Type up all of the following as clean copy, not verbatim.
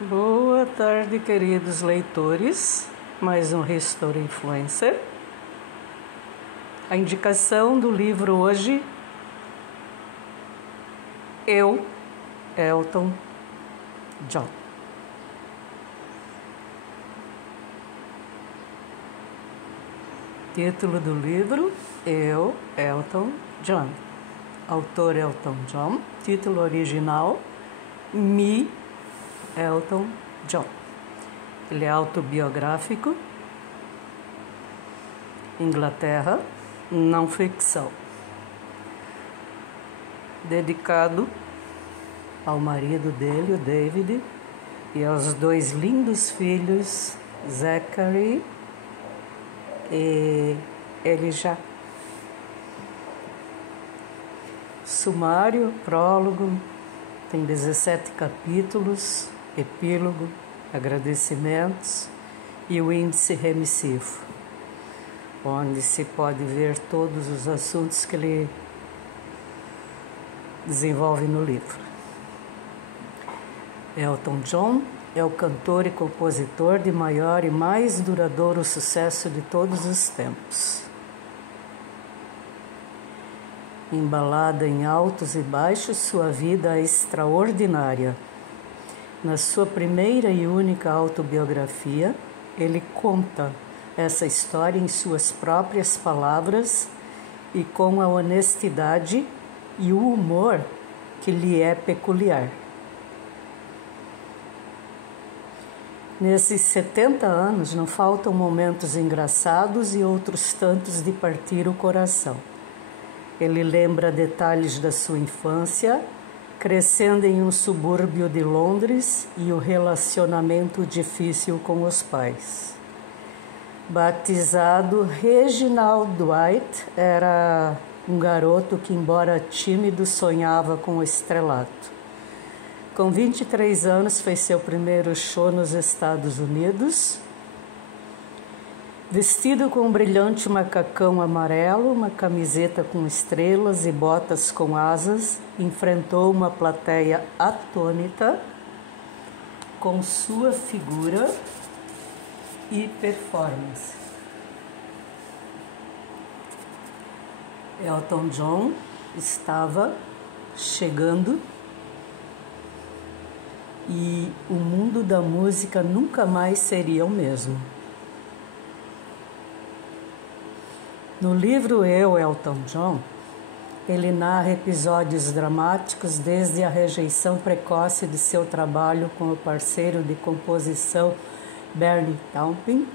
Boa tarde, queridos leitores. Mais um Restore Influencer. A indicação do livro hoje, Eu, Elton John. Título do livro, Eu, Elton John. Autor Elton John. Título original, Me, Elton John. Ele é autobiográfico, Inglaterra, não ficção. Dedicado ao marido dele, o David, e aos dois lindos filhos, Zachary e Elijah. Sumário, prólogo, tem 17 capítulos, epílogo, agradecimentos e o índice remissivo, onde se pode ver todos os assuntos que ele desenvolve no livro. Elton John é o cantor e compositor de maior e mais duradouro sucesso de todos os tempos. Embalada em altos e baixos, sua vida é extraordinária. Na sua primeira e única autobiografia, ele conta essa história em suas próprias palavras e com a honestidade e o humor que lhe é peculiar. Nesses 70 anos, não faltam momentos engraçados e outros tantos de partir o coração. Ele lembra detalhes da sua infância, crescendo em um subúrbio de Londres e o relacionamento difícil com os pais. Batizado Reginald Dwight, era um garoto que, embora tímido, sonhava com o estrelato. Com 23 anos, fez seu primeiro show nos Estados Unidos. Vestido com um brilhante macacão amarelo, uma camiseta com estrelas e botas com asas, enfrentou uma plateia atônita com sua figura e performance. Elton John estava chegando e o mundo da música nunca mais seria o mesmo. No livro Eu, Elton John, ele narra episódios dramáticos desde a rejeição precoce de seu trabalho com o parceiro de composição Bernie Taupin,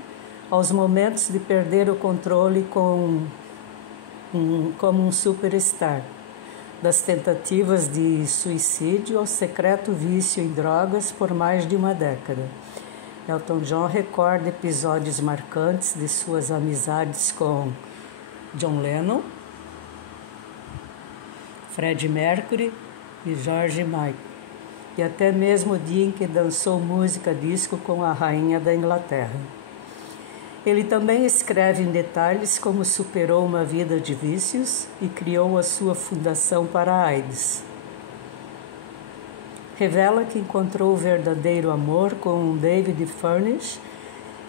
aos momentos de perder o controle como um superstar, das tentativas de suicídio ao secreto vício em drogas por mais de uma década. Elton John recorda episódios marcantes de suas amizades com John Lennon, Freddie Mercury e George Michael, e até mesmo o dia em que dançou música disco com a rainha da Inglaterra. Ele também escreve em detalhes como superou uma vida de vícios e criou a sua fundação para a AIDS. Revela que encontrou o verdadeiro amor com David Furnish.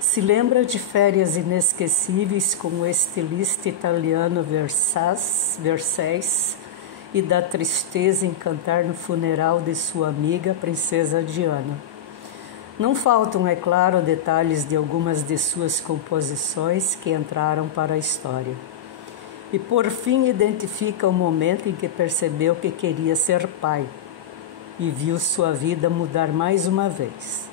Se lembra de férias inesquecíveis com o estilista italiano Versace e da tristeza em cantar no funeral de sua amiga, princesa Diana. Não faltam, é claro, detalhes de algumas de suas composições que entraram para a história. E, por fim, identifica o momento em que percebeu que queria ser pai e viu sua vida mudar mais uma vez.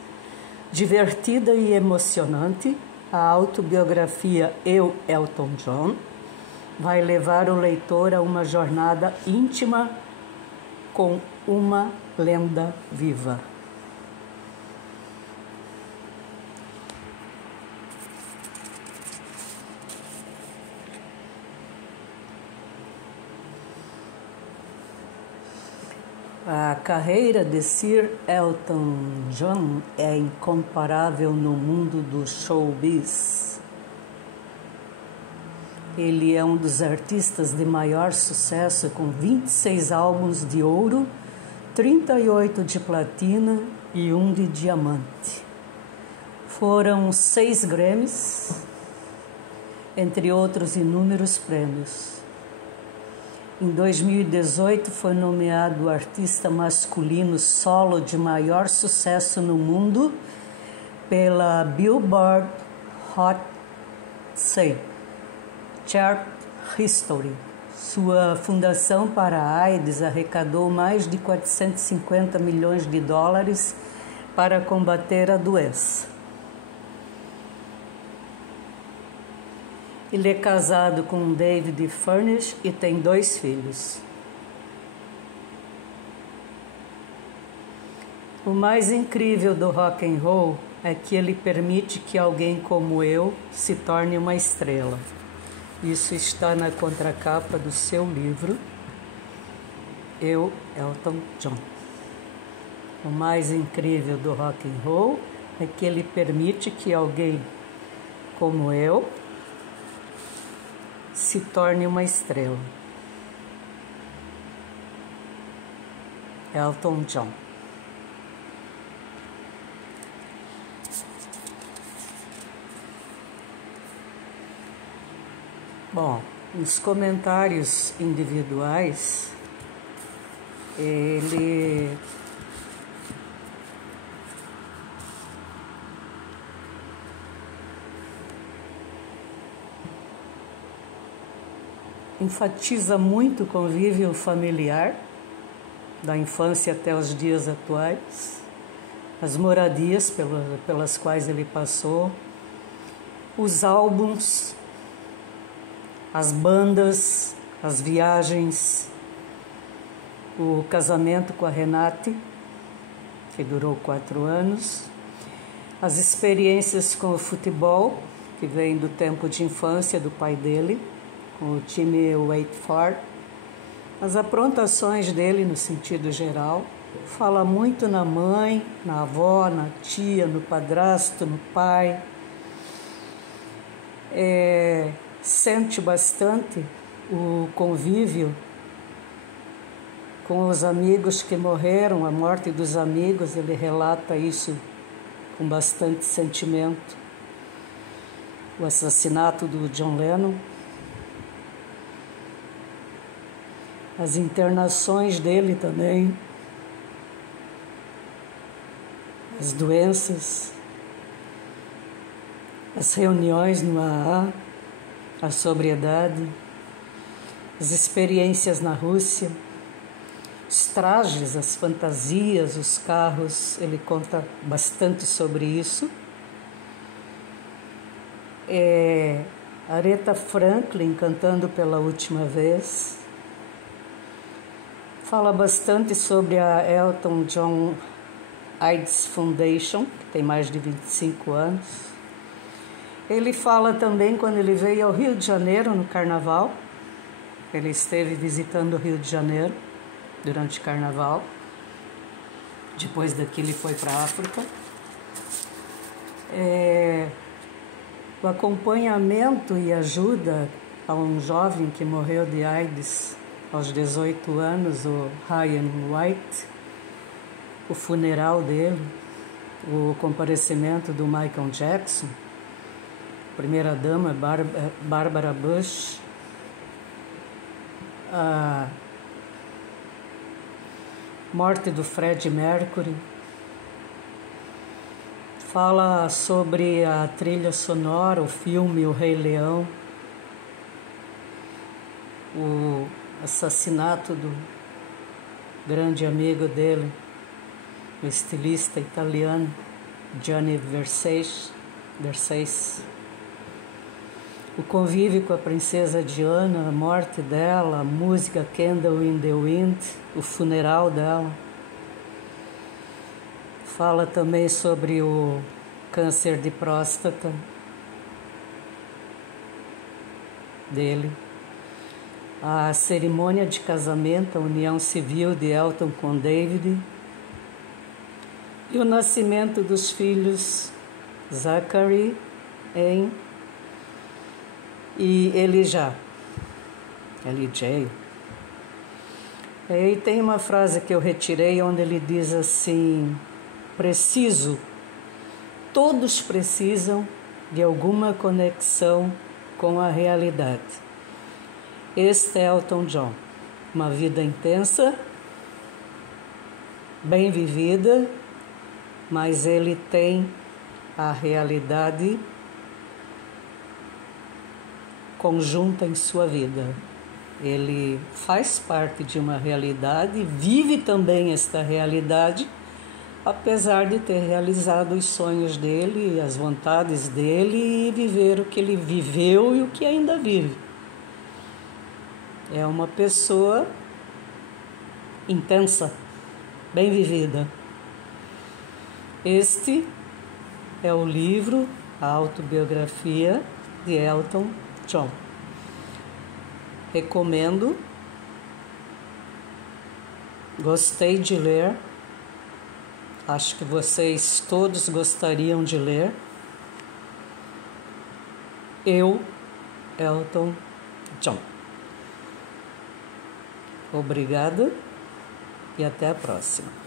Divertida e emocionante, a autobiografia Eu, Elton John, vai levar o leitor a uma jornada íntima com uma lenda viva. A carreira de Sir Elton John é incomparável no mundo do showbiz. Ele é um dos artistas de maior sucesso, com 26 álbuns de ouro, 38 de platina e um de diamante. Foram 6 Grammys, entre outros inúmeros prêmios. Em 2018 foi nomeado o artista masculino solo de maior sucesso no mundo pela Billboard Hot 100 Chart History. Sua fundação para a AIDS arrecadou mais de 450 milhões de dólares para combater a doença. Ele é casado com David Furnish e tem 2 filhos. O mais incrível do rock and roll é que ele permite que alguém como eu se torne uma estrela. Isso está na contracapa do seu livro, Eu, Elton John. O mais incrível do rock and roll é que ele permite que alguém como eu se torne uma estrela. Elton John. Bom, nos comentários individuais, ele enfatiza muito o convívio familiar, da infância até os dias atuais, as moradias pelas quais ele passou, os álbuns, as bandas, as viagens, o casamento com a Renate, que durou 4 anos, as experiências com o futebol, que vem do tempo de infância do pai dele, com o time Watford, as aprontações dele no sentido geral, fala muito na mãe, na avó, na tia, no padrasto, no pai, sente bastante o convívio com os amigos que morreram, a morte dos amigos, ele relata isso com bastante sentimento. O assassinato do John Lennon, as internações dele também, as doenças, as reuniões no AA, a sobriedade, as experiências na Rússia, os trajes, as fantasias, os carros, ele conta bastante sobre isso. Aretha Franklin cantando pela última vez. Fala bastante sobre a Elton John AIDS Foundation, que tem mais de 25 anos. Ele fala também quando ele veio ao Rio de Janeiro no Carnaval. Ele esteve visitando o Rio de Janeiro durante o Carnaval. Depois daqui ele foi para a África. O acompanhamento e ajuda a um jovem que morreu de AIDS aos 18 anos, o Ryan White, o funeral dele, o comparecimento do Michael Jackson, primeira-dama Barbara Bush, a morte do Freddie Mercury. Fala sobre a trilha sonora, o filme O Rei Leão, o assassinato do grande amigo dele, o estilista italiano Gianni Versace, o convívio com a princesa Diana, a morte dela, a música Candle in the Wind, o funeral dela. Fala também sobre o câncer de próstata dele, a cerimônia de casamento, a união civil de Elton com David e o nascimento dos filhos Zachary e Elijah. E tem uma frase que eu retirei onde ele diz assim: preciso, todos precisam de alguma conexão com a realidade. Este é Elton John. Uma vida intensa, bem vivida, mas ele tem a realidade conjunta em sua vida. Ele faz parte de uma realidade, vive também esta realidade, apesar de ter realizado os sonhos dele, as vontades dele e viver o que ele viveu e o que ainda vive. É uma pessoa intensa, bem vivida. Este é o livro, a autobiografia de Elton John. Recomendo, gostei de ler, acho que vocês todos gostariam de ler. Eu, Elton John. Obrigada e até a próxima.